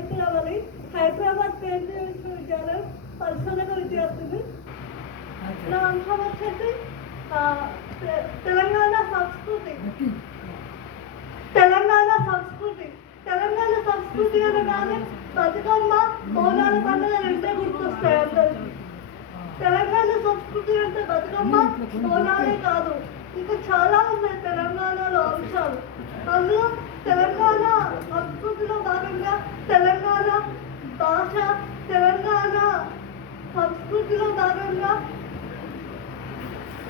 చిన్నపిల్లవని హైదరాబాద్ కేంద్రీయ విశ్వవిద్యాలయం పరిశోధక విద్యార్థిని. నా అంశం వచ్చేసి తెలంగాణ సంస్కృతి. తెలంగాణ సంస్కృతి అనగానే బతుకమ్మ, బోనాల పండుగ రెండే గుర్తొస్తాయి అందరికీ. తెలంగాణ సంస్కృతి అంటే బతుకమ్మ, బోనాలే కాదు, ఇంకా చాలా ఉన్నాయి తెలంగాణలో అంశాలు. అందులో తెలంగాణ సంస్కృతిలో భాగంగా తెలంగాణ భాష, తెలంగాణ సంస్కృతిలో భాగంగా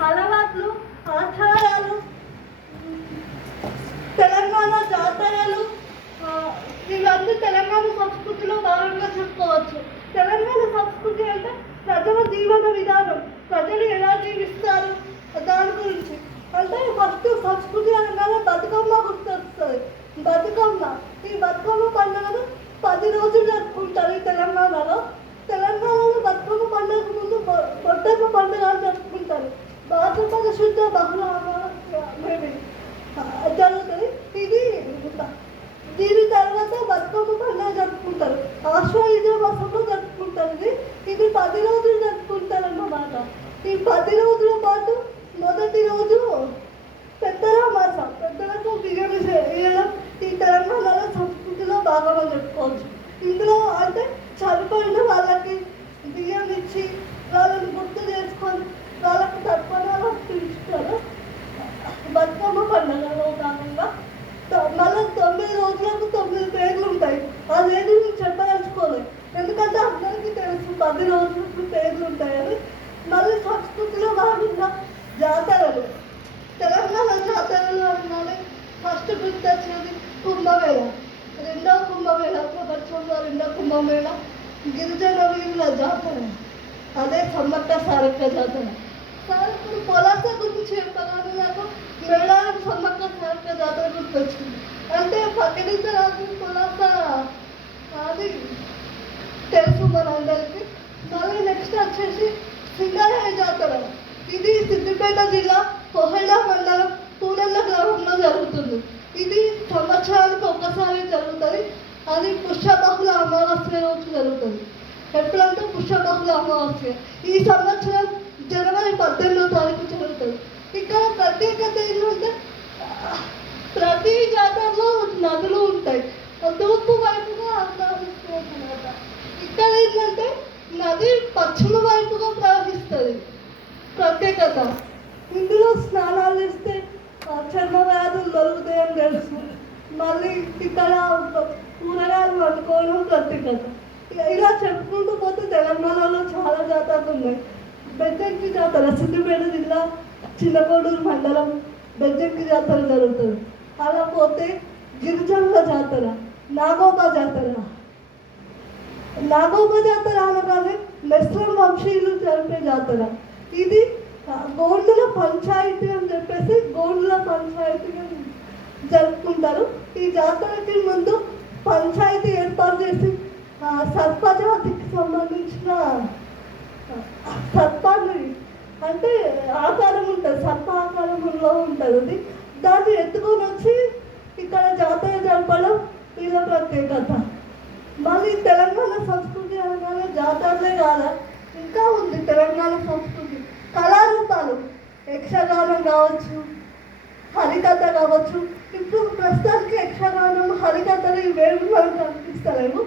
అలవాట్లు, ఆచారాలు, తెలంగాణ జాతరలు, ఇవన్నీ తెలంగాణ సంస్కృతిలో భాగంగా చెప్పుకోవచ్చు. తెలంగాణ సంస్కృతి అంటే ప్రజల జీవన విధానం, ప్రజలు ఎలా జీవిస్తారు దాని గురించి. అంటే ఫస్ట్ సంస్కృతి అనగానే బతుకమ్మ గుర్తొస్తుంది. ఈ బతుకమ్మ పండుగను 10 రోజులు జరుపుకుంటారు ఈ తెలంగాణలో. బతుకమ్మ పండుగకు ముందు బొడ్డమ్మ పండుగ జరుపుకుంటారు. భాద్రపద శుద్ధ బహుళ జరుగుతుంది. దీని తర్వాత బతుకమ్మ పండుగ జరుపుకుంటారు. ఆశ్వయుజ మాసంలో జరుపుకుంటారు. ఇది 10 రోజులు జరుపుకుంటారు అన్నమాట. ఈ 10 రోజుల పాటు మొదటి రోజు పెద్దరామాసం, పెద్దలకు బియ్యం వేయడం ఈ తెలంగాణలో సంస్కృతిలో భాగంగా చెప్పుకోవచ్చు. ఇందులో అంటే చనిపోయిన వాళ్ళకి బియ్యం ఇచ్చి వాళ్ళని గుర్తు చేసుకొని వాళ్ళకి తర్పణాలు అర్పించుతారు. బతుకమ్మ పండుగలో భాగంగా మళ్ళీ 9 రోజులకు 9 పేర్లు ఉంటాయి. అదేది నేను చెప్పదలుచుకోలేదు, ఎందుకంటే అందరికీ తెలుసు 10 రోజులకు పేర్లు ఉంటాయని. మళ్ళీ సంస్కృతిలో భాగంగా జాతరలు, తెలంగాణ జాతరలు అనగానే ఫస్ట్ గుర్తొచ్చేది కుంభమేళ. రెండో కుంభమేళ, ప్రపంచంలో రెండో కుంభమేళ గిరిజన వీరుల జాతర, అదే సమ్మక్క సారక్క జాతర. సార్ ఇప్పుడు పొలాస గురించి చెప్పగానే నాకు మేడారం సమ్మక్క సారక్క జాతర గుర్తొచ్చింది. అంటే పక్కనింత రాజు పొలాస అది తెలుసు మనందరికీ. మళ్ళీ నెక్స్ట్ వచ్చేసి సింగరేణి జాతర. ఇది సిద్దిపేట జిల్లా కోహెడ మండలం పూనల్ల గ్రామంలో జరుగుతుంది. ఇది సంవత్సరానికి ఒక్కసారి జరుగుతుంది. అది పుష్యబహుళ అమావాస్య రోజు జరుగుతుంది. ఎప్పుడంటే పుష్యబహుళ అమావాస్య ఈ సంవత్సరం జనవరి 18వ తారీఖు జరుగుతుంది. ఇక్కడ ప్రత్యేకత ఏంటంటే ప్రతి జాతరలో నదులు ఉంటాయి. తూర్పు వైపుగా ప్రవహిస్తుంది అన్నమాట. ఇక్కడ ఏంటంటే నది పశ్చిమ వైపుగా ప్రవహిస్తుంది. ప్రత్యేకత ఇందులో స్నానాలు చేస్తే చర్మ వ్యాధులు దొరుకుతాయని తెలుసు. మళ్ళీ ఇక్కడ కూరగాయలు వండుకోవడం ప్రత్యేకత. ఇలా చెప్పుకుంటూ పోతే తెలంగాణలో చాలా జాతరలు ఉన్నాయి. బెజ్జంకి జాతర సిద్దిపేట జిల్లా చిన్నకోడూరు మండలం బెజ్జంకి జాతర జరుగుతుంది. అలా పోతే గిరిజనుల జాతర, నాగోబా జాతర అనగానే మెస్రం వంశీయులు జరిపే జాతర. ఇది గోండుల పంచాయతీ అని చెప్పేసి గోండుల పంచాయతీగా జరుపుకుంటారు. ఈ జాతరకి ముందు పంచాయతీ ఏర్పాటు చేసి సర్పజాతికి సంబంధించిన సర్పాన్ని అంటే ఆకారం ఉంటుంది, సర్ప ఆకారంలో ఉంటుంది. అది దాన్ని ఎత్తుకొని వచ్చి ఇక్కడ జాతర జరపడం వీళ్ళ ప్రత్యేకత. మళ్ళీ తెలంగాణ సంస్కృతి అనగానే జాతరలే కాదా, ఇంకా ఉంది తెలంగాణ సంస్కృతి. కళారూపాలు, యక్షగానం కావచ్చు, హరికథ కావచ్చు. ఇప్పుడు ప్రస్తుతానికి యక్షగానం, హరికథలు ఇవేమి మనకు కనిపిస్తలేవు.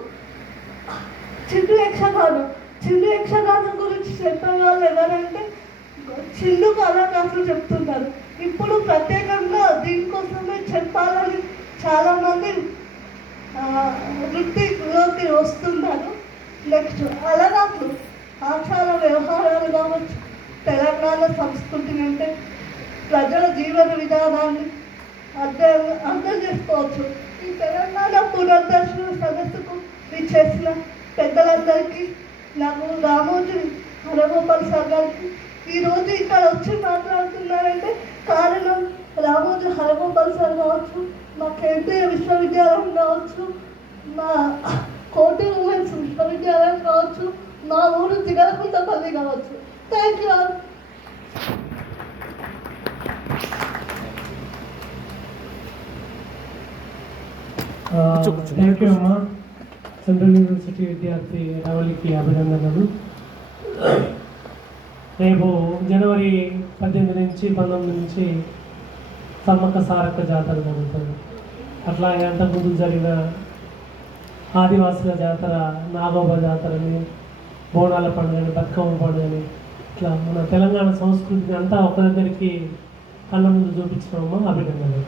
చిన్న యక్షగానం గురించి చెప్పే వాళ్ళు ఎవరంటే చిన్న కళాకారులు చెప్తున్నారు. ఇప్పుడు ప్రత్యేకంగా దీనికోసమే చెప్పాలని చాలామంది వృత్తిలోకి వస్తున్నారు. నెక్స్ట్ అలవాట్లు, ఆచార వ్యవహారాలు కావచ్చు. తెలంగాణ సంస్కృతి అంటే ప్రజల జీవన విధానాన్ని అర్థం చేసుకోవచ్చు. ఈ తెలంగాణ పునర్దర్శన సదస్సుకు ఇచ్చేసిన పెద్దలందరికీ, నాకు రామోజీ హరగోపాల్ సార్ గారికి ఈరోజు ఇక్కడ వచ్చి మాట్లాడుతున్నారంటే కారణం రామోజీ హరగోపాల్ సార్ కావచ్చు, మా కేంద్రీయ విశ్వవిద్యాలయం కావచ్చు, మా కోటి ఉమెన్స్ విశ్వవిద్యాలయం కావచ్చు, మా ఊరు జిగరకుంటపల్లి కావచ్చు. Thank you all. Thank you అమ్మా. సెంట్రల్ యూనివర్సిటీ విద్యార్థి రవలికి అభినందనలు. రేపు జనవరి 18 నుంచి 19 నుంచి సమ్మక్క సారక్క జాతర జరుగుతుంది. అట్లాగే అంతకుముందు జరిగిన ఆదివాసుల జాతర, నాగోబ జాతరని, బోనాల పండుగని, బతుకమ్మ పండుగని, ఇట్లా మన తెలంగాణ సంస్కృతిని అంతా ఒక దగ్గరికి కళ్ళ ముందు చూపించినామా, అభినందనలు.